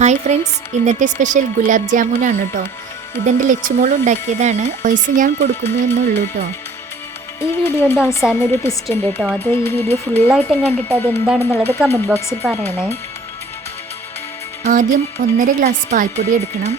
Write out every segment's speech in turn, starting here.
Hi friends ഇന്നത്തെ special gulab ജാമുനാണ് കേട്ടോ ഇതെന്റെ ലച്ചുമോൾ ഉണ്ടാക്കിയതാണ്. വോയിസ് ഞാൻ കൊടുക്കുന്നു എന്നുള്ളൂ കേട്ടോ ഈ വീഡിയോന്റെ അവസാനം ഒരു ട്വിസ്റ്റ് ഉണ്ട് കേട്ടോ അത് ഈ വീഡിയോ ഫുള്ളായിട്ടും കണ്ടിട്ട് അത് എന്താണെന്നുള്ളത് കമന്റ് ബോക്സിൽ പറയണേ. ആദ്യം ഒന്നര ഗ്ലാസ് പാൽപ്പൊടി എടുക്കണം.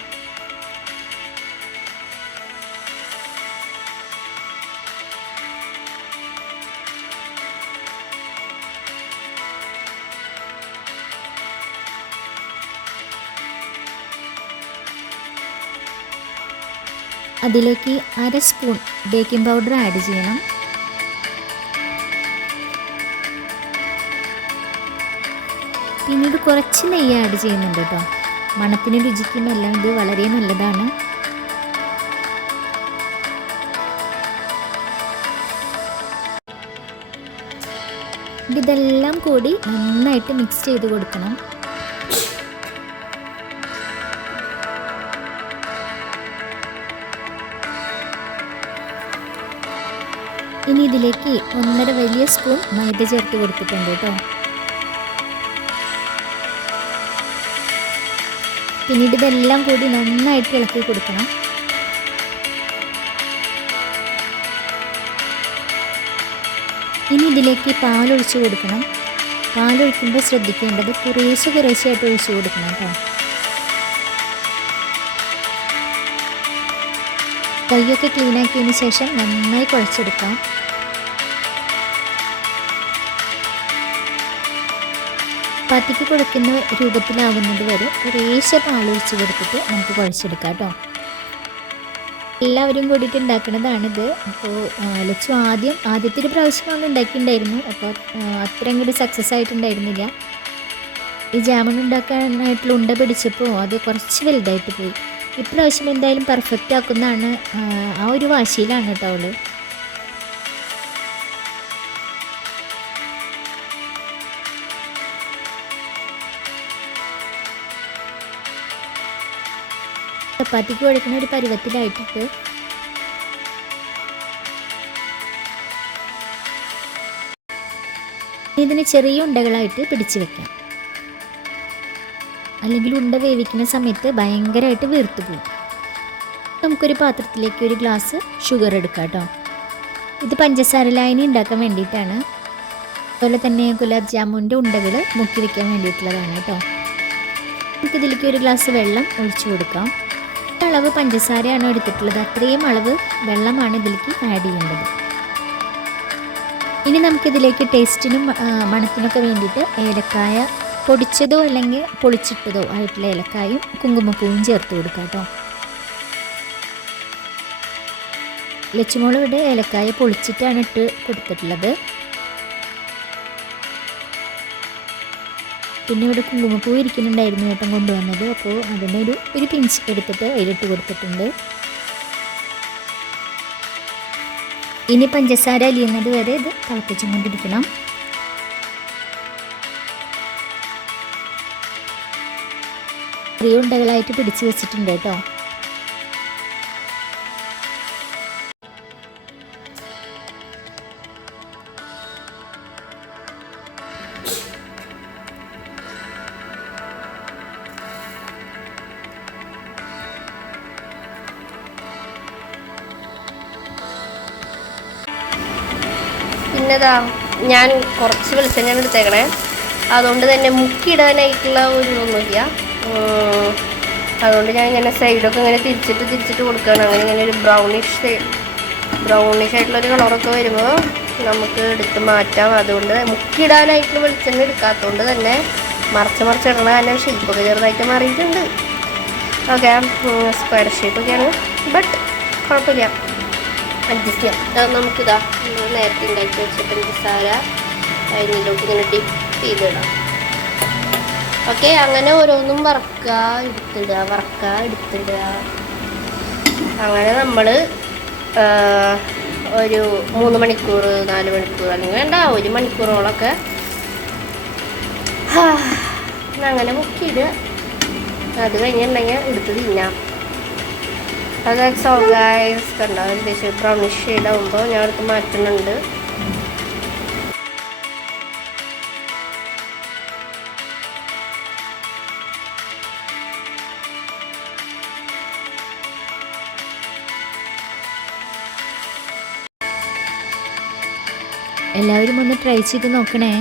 അതിലേക്ക് അര സ്പൂൺ ബേക്കിംഗ് പൗഡർ ആഡ് ചെയ്യണം. പിന്നീട് കുറച്ച് നെയ്യ് ആഡ് ചെയ്യുന്നുണ്ട് കേട്ടോ. മണത്തിന് രുചിക്കും ഇത് വളരെ നല്ലതാണ്. ഇതെല്ലാം കൂടി നന്നായിട്ട് മിക്സ് ചെയ്ത് കൊടുക്കണം. ഇതിലേക്ക് ഒന്നര വലിയ സ്പൂൺ മൈദ ചേർത്ത് കൊടുത്തിട്ടുണ്ട് കേട്ടോ. പിന്നീട് ഇതെല്ലാം കൂടി നന്നായിട്ട് ഇളക്കി കൊടുക്കണം. ഇനി ഇതിലേക്ക് പാലൊഴിച്ച് കൊടുക്കണം. പാലൊഴിക്കുമ്പോൾ ശ്രദ്ധിക്കേണ്ടത് കുറേശ്ശെ കുറേശ്ശെയായിട്ട് ഒഴിച്ച് കൊടുക്കണം കേട്ടോ. കൈയൊക്കെ ക്ലീനാക്കിയതിന് ശേഷം നന്നായി കുഴച്ചെടുക്കാം. ചപ്പാത്തിക്ക് കൊടുക്കുന്ന രൂപത്തിലാകുന്നത് വരെ കുറേശ്ശെ പാലൊഴിച്ച് കൊടുത്തിട്ട് നമുക്ക് കുഴച്ചെടുക്കാം കേട്ടോ. എല്ലാവരും കൂടിയിട്ട് ഉണ്ടാക്കുന്നതാണിത് അപ്പോൾ ലച്ചു ആദ്യം ആദ്യത്തെ ഒരു പ്രാവശ്യമാണ് ഉണ്ടാക്കിയിട്ടുണ്ടായിരുന്നു. അപ്പോൾ അത്രയും കൂടി സക്സസ് ആയിട്ടുണ്ടായിരുന്നില്ല. ഈ ജാമൺ ഉണ്ടാക്കാനായിട്ടുള്ള ഉണ്ട പിടിച്ചപ്പോൾ അത് കുറച്ച് വലുതായിട്ട് പോയി. ഇപ്രാവശ്യം എന്തായാലും പെർഫെക്റ്റ് ആക്കുന്നതാണ് ആ ഒരു വാശിയിലാണ് കേട്ടോ അവൾ. ചപ്പാത്തിക്ക് കൊടുക്കുന്ന ഒരു പരുവത്തിലായിട്ടിട്ട്. ഇതിനെ ചെറിയ ഉണ്ടകളായിട്ട് പിടിച്ചു വെക്കാം. അല്ലെങ്കിൽ ഉണ്ട വേവിക്കുന്ന സമയത്ത് ഭയങ്കരമായിട്ട് വീർത്തു പോകും. നമുക്കൊരു പാത്രത്തിലേക്ക് ഒരു ഗ്ലാസ് ഷുഗർ എടുക്കാം കേട്ടോ. ഇത് പഞ്ചസാര ലായനി ഉണ്ടാക്കാൻ വേണ്ടിയിട്ടാണ്. അതുപോലെ തന്നെ ഗുലാബ് ജാമുന്റെ ഉണ്ടകൾ മുക്കി വെക്കാൻ വേണ്ടിയിട്ടുള്ളതാണ് കേട്ടോ. നമുക്കിതിലേക്ക് ഒരു ഗ്ലാസ് വെള്ളം ഒഴിച്ചു കൊടുക്കാം. അളവ് പഞ്ചസാരയാണ് എടുത്തിട്ടുള്ളത്. അത്രയും അളവ് വെള്ളമാണ് ഇതിലേക്ക് ആഡ് ചെയ്യേണ്ടത്. ഇനി നമുക്കിതിലേക്ക് ടേസ്റ്റിനും മണത്തിനൊക്കെ വേണ്ടിയിട്ട് ഏലക്കായ പൊടിച്ചതോ അല്ലെങ്കിൽ പൊളിച്ചിട്ടതോ ആയിട്ടുള്ള ഏലക്കായും കുങ്കുമപ്പൂവും ചേർത്ത് കൊടുക്കാം കേട്ടോ. ലച്ചുമോൾ ഇവിടെ ഏലക്കായ പൊളിച്ചിട്ടാണ് ഇട്ട് കൊടുത്തിട്ടുള്ളത്. പിന്നെ ഇവിടെ കുങ്കുമപ്പൂ ഇരിക്കുന്നുണ്ടായിരുന്നു ഏട്ടൻ കൊണ്ടുവന്നത്. അപ്പോൾ അതിന്റെ ഒരു ഒരു പിഞ്ച് എടുത്തിട്ട് അതിലിട്ട് കൊടുത്തിട്ടുണ്ട്. ഇനി പഞ്ചസാര അലിയുന്നത് വരെ ഇത് തിളപ്പിച്ചും കൊണ്ടിരിക്കണം ചെറിയ ഉണ്ടകളായിട്ട് പിടിച്ചു വെച്ചിട്ടുണ്ട് കേട്ടോ. പിന്നെതാ ഞാൻ കുറച്ച് വെളിച്ചെണ്ണ എടുത്തേക്കണേ. അതുകൊണ്ട് തന്നെ മുക്കിയിടാനായിട്ടുള്ള ഒരു ഇതൊന്നുമില്ല. അതുകൊണ്ട് ഞാൻ ഇങ്ങനെ സൈഡൊക്കെ ഇങ്ങനെ തിരിച്ചിട്ട് തിരിച്ചിട്ട് കൊടുക്കുകയാണ്. അങ്ങനെ ഇങ്ങനെ ഒരു ബ്രൗണിഷ് ബ്രൗണിഷ് ആയിട്ടുള്ളൊരു കളറൊക്കെ വരുമ്പോൾ നമുക്ക് എടുത്ത് മാറ്റാം. അതുകൊണ്ട് മുക്കിയിടാനായിട്ടുള്ള വെളിച്ചെണ്ണ എടുക്കാത്തതുകൊണ്ട് തന്നെ മറച്ച് മറിച്ച് കാരണം ഷേപ്പൊക്കെ ചെറുതായിട്ട് മാറിയിട്ടുണ്ട്. ഓക്കെ സ്ക്വയർ ഷേപ്പൊക്കെയാണ് ബട്ട് കുഴപ്പമില്ല. അഡ്ജസ്റ്റ് ചെയ്യാം. നമുക്കിതാ നേരത്തെ ഉണ്ടാക്കി വെച്ച പഞ്ചസാര അതിനിലോട്ട് ഇങ്ങനെ ഡിപ്പ് ചെയ്തിടാം. ഓക്കെ അങ്ങനെ ഓരോന്നും വറക്കുക എടുത്തിടുക വറക്കുക എടുത്തിടുക അങ്ങനെ നമ്മൾ ഒരു മൂന്ന് മണിക്കൂർ നാല് മണിക്കൂർ അല്ലെങ്കിൽ വേണ്ട ഒരു മണിക്കൂറോളൊക്കെ. അങ്ങനെ മുക്കിയിടുക അത് കഴിഞ്ഞിട്ടുണ്ടെങ്കിൽ എടുത്ത് തിന്നാം. അത് സോ ഗൈസ് കണ്ടോ? ഏകദേശം ബ്രൗണിഷ് ഷെയ്ഡാകുമ്പോൾ ഞാൻ അവർക്ക് മാറ്റുന്നുണ്ട്. എല്ലാവരും ഒന്ന് ട്രൈ ചെയ്ത് നോക്കണേ.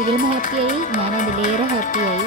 ഇതിലും ഹാപ്പിയായി ഞാൻ അതിലേറെ ഹാപ്പിയായി